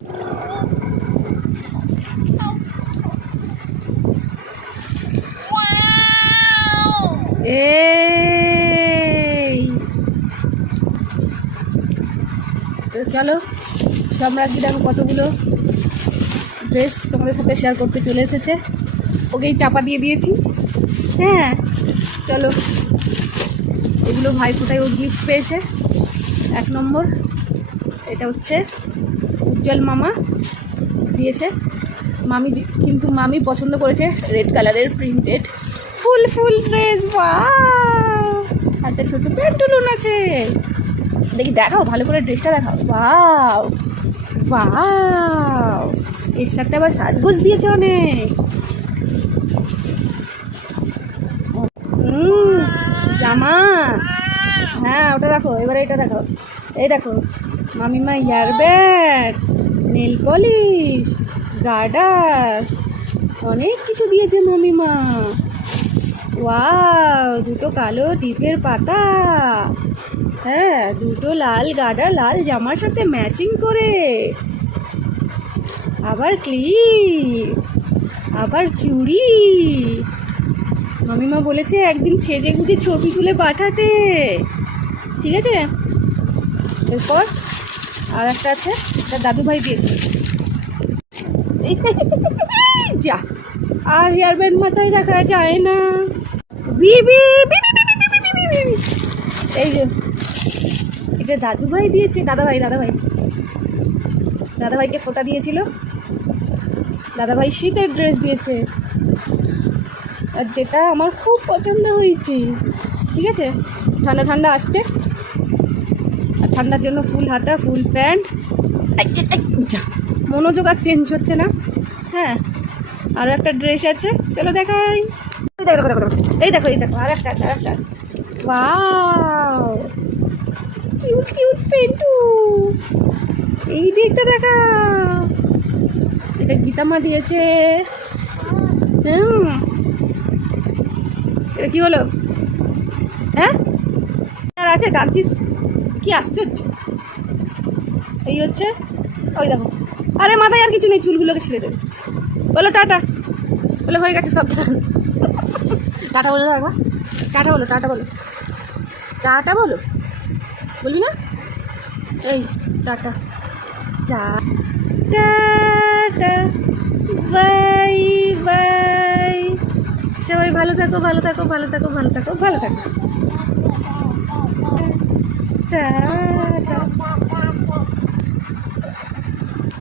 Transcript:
তো চলো সম্রাজ্ঞীর কতগুলো ড্রেস তোমাদের সাথে শেয়ার করতে চলে এসেছে, ওকেই চাপা দিয়ে দিয়েছি। হ্যাঁ চলো, এগুলো ভাইফোঁটায় ও গিফট পেয়েছে। 1 নম্বর এটা হচ্ছে উজ্জ্বল মামা দিয়েছে, মামি কিন্তু মামি পছন্দ করেছে রেড কালারের প্রিন্টেড ফুল ড্রেস। ওয়াও, একটা ছোট প্যান্টুলুন আছে, দেখি দেখাও ভালো করে ড্রেসটা দেখাও। ওয়াও ওয়াও, এর সাথে আবার সাজগোজ দিয়েছে অনেক। জামা, হ্যাঁ ওটা রাখো, এবারে এটা দেখো। এই দেখো মামিমা ইয়ারব্যাগ, নেল পলিশ, গার্ডার, অনেক কিছু দিয়েছে মামিমা। ওয়াও, দুটো কালো টিপের পাতা, হ্যাঁ দুটো লাল গার্ডার লাল জামার সাথে ম্যাচিং করে, আবার ক্লিপ, আবার চুড়ি। মামিমা বলেছে একদিন সেজে গুজে ছবি তুলে পাঠাতে, ঠিক আছে। এরপর আর একটা আছে, এটা দাদুভাই দিয়েছে। যা, আর হেয়ার ব্যান্ড মাথায় রাখা যায় না। এই যে এটা দাদুভাই দিয়েছে, দাদাভাইকে ফোঁটা দিয়েছিল। দাদাভাই শীতের ড্রেস দিয়েছে, আর যেটা আমার খুব পছন্দ হয়েছে, ঠিক আছে। ঠান্ডা ঠান্ডা আসছে, আর ঠান্ডার জন্য ফুল হাতা ফুল প্যান্ট। মনোযোগ আর চেঞ্জ হচ্ছে না। হ্যাঁ আরও একটা ড্রেস আছে, চলো দেখাই। এই দেখো আর একটা ওয়াও, কিউট পেন্টু। এই দিকটা দেখা, এটা গীতামা দিয়েছে। এটা কি হলো? হ্যাঁ আর আছে টানছিস, কি আশ্চর্য। এই হচ্ছে, ওই দেখো, আরে মাথায় আর কিছু নেই, চুলগুলোকে ছেড়ে দেবে। বলো টাটা, বলে হয়ে গেছে সব। টাটা বলো, একবার টাটা বলো, টাটা বলো, বলবি না? এই টাটা, টাটা, বাই বাই। সবাই ভালো থাকো টাটা।